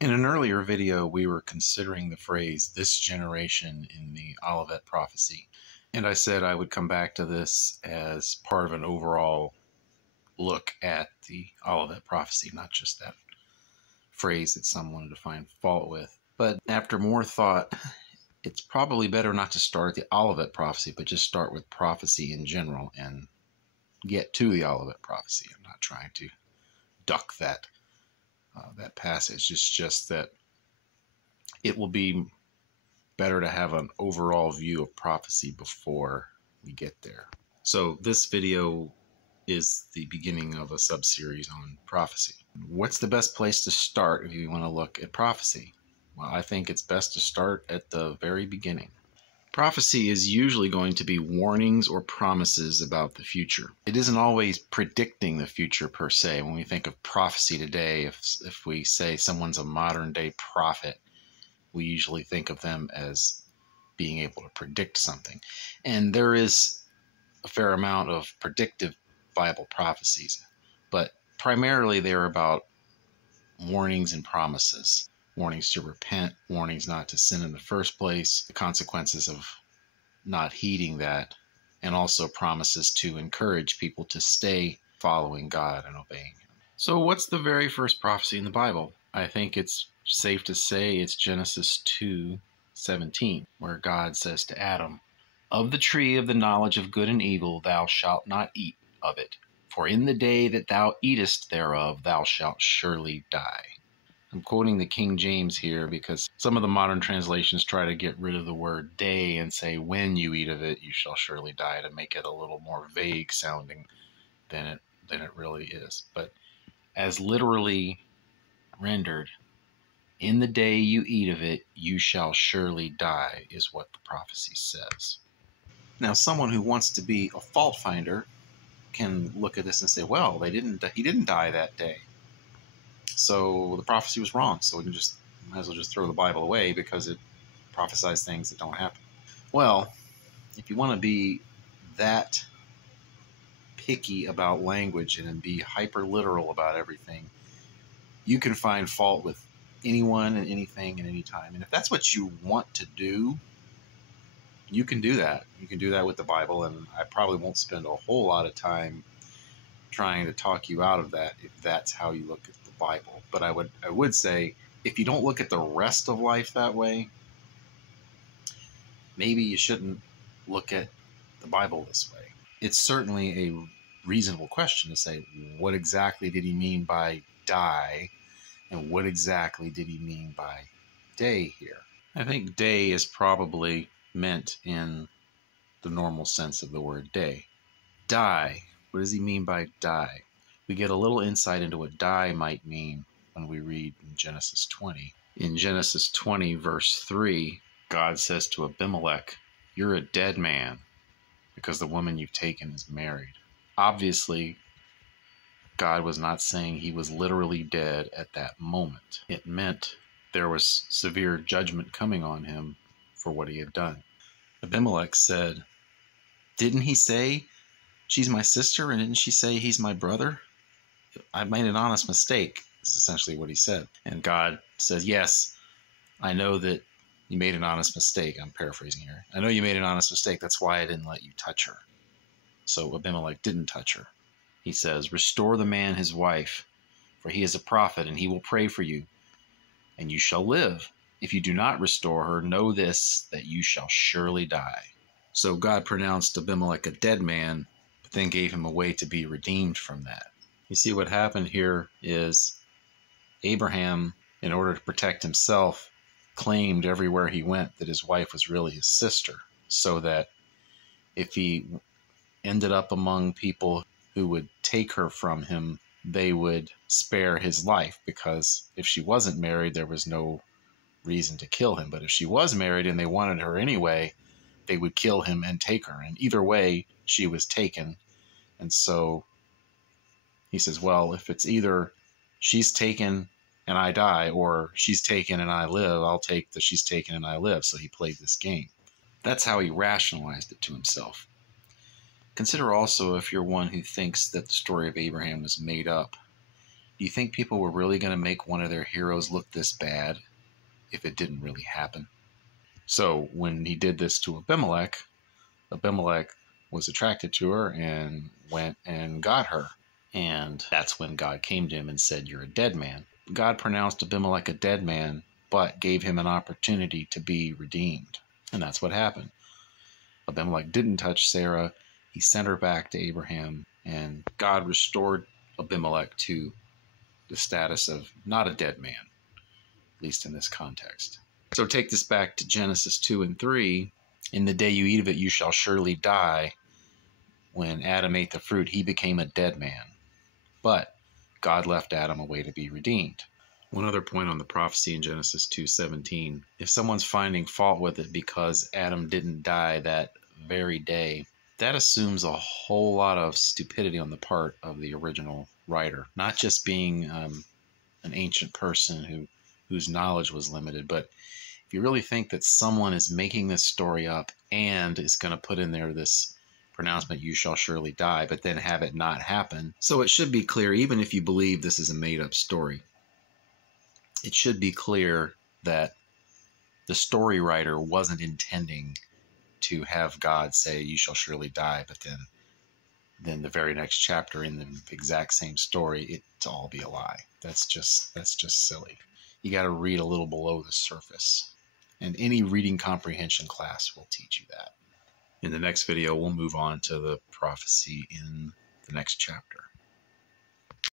In an earlier video, we were considering the phrase, this generation, in the Olivet prophecy. And I said I would come back to this as part of an overall look at the Olivet prophecy, not just that phrase that some wanted to find fault with. But after more thought, it's probably better not to start at the Olivet prophecy, but just start with prophecy in general and get to the Olivet prophecy. I'm not trying to duck that passage. It's just that it will be better to have an overall view of prophecy before we get there. So this video is the beginning of a sub-series on prophecy. What's the best place to start if you want to look at prophecy? Well, I think it's best to start at the very beginning. Prophecy is usually going to be warnings or promises about the future. It isn't always predicting the future per se. When we think of prophecy today, if we say someone's a modern day prophet, we usually think of them as being able to predict something. And there is a fair amount of predictive Bible prophecies, but primarily they're about warnings and promises. Warnings to repent, warnings not to sin in the first place, the consequences of not heeding that, and also promises to encourage people to stay following God and obeying Him. So what's the very first prophecy in the Bible? I think it's safe to say it's Genesis 2:17, where God says to Adam, "Of the tree of the knowledge of good and evil thou shalt not eat of it, for in the day that thou eatest thereof thou shalt surely die." I'm quoting the King James here because some of the modern translations try to get rid of the word day and say, when you eat of it, you shall surely die, to make it a little more vague sounding than it really is. But as literally rendered, in the day you eat of it, you shall surely die, is what the prophecy says. Now, someone who wants to be a fault finder can look at this and say, well, he didn't die that day, so the prophecy was wrong. So we might as well just throw the Bible away because it prophesies things that don't happen. Well, if you want to be that picky about language and be hyper literal about everything, you can find fault with anyone and anything at any time. And if that's what you want to do, you can do that. You can do that with the Bible, and I probably won't spend a whole lot of time trying to talk you out of that if that's how you look at the Bible. But I would say, if you don't look at the rest of life that way, maybe you shouldn't look at the Bible this way. It's certainly a reasonable question to say, what exactly did he mean by die, and what exactly did he mean by day here? I think day is probably meant in the normal sense of the word day. Die. What does he mean by die? We get a little insight into what die might mean when we read in Genesis 20. In Genesis 20, verse 3, God says to Abimelech, "You're a dead man because the woman you've taken is married." Obviously, God was not saying he was literally dead at that moment. It meant there was severe judgment coming on him for what he had done. Abimelech said, "Didn't he say she's my sister, and didn't she say he's my brother? I made an honest mistake," is essentially what he said. And God says, "Yes, I know that you made an honest mistake." I'm paraphrasing here. "I know you made an honest mistake. That's why I didn't let you touch her." So Abimelech didn't touch her. He says, "Restore the man his wife, for he is a prophet, and he will pray for you, and you shall live. If you do not restore her, know this, that you shall surely die." So God pronounced Abimelech a dead man, but then gave him a way to be redeemed from that. You see, what happened here is Abraham, in order to protect himself, claimed everywhere he went that his wife was really his sister, so that if he ended up among people who would take her from him, they would spare his life, because if she wasn't married, there was no reason to kill him. But if she was married and they wanted her anyway, they would kill him and take her. And either way, she was taken. And so he says, well, if it's either she's taken and I die, or she's taken and I live, I'll take the she's taken and I live. So he played this game. That's how he rationalized it to himself. Consider also, if you're one who thinks that the story of Abraham was made up, Do you think people were really going to make one of their heroes look this bad if it didn't really happen? So when he did this to Abimelech, Abimelech was attracted to her and went and got her. And that's when God came to him and said, "You're a dead man." God pronounced Abimelech a dead man, but gave him an opportunity to be redeemed. And that's what happened. Abimelech didn't touch Sarah. He sent her back to Abraham, and God restored Abimelech to the status of not a dead man, at least in this context. So take this back to Genesis 2 and 3. In the day you eat of it, you shall surely die. When Adam ate the fruit, he became a dead man. But God left Adam a way to be redeemed. One other point on the prophecy in Genesis 2:17. If someone's finding fault with it because Adam didn't die that very day, that assumes a whole lot of stupidity on the part of the original writer. Not just being an ancient person whose knowledge was limited, but if you really think that someone is making this story up and is going to put in there this pronouncement, "You shall surely die," but then have it not happen. So it should be clear, even if you believe this is a made-up story, it should be clear that the story writer wasn't intending to have God say, "You shall surely die," but then the very next chapter in the exact same story, it to all be a lie. That's just silly. You got to read a little below the surface. And any reading comprehension class will teach you that. In the next video, we'll move on to the prophecy in the next chapter.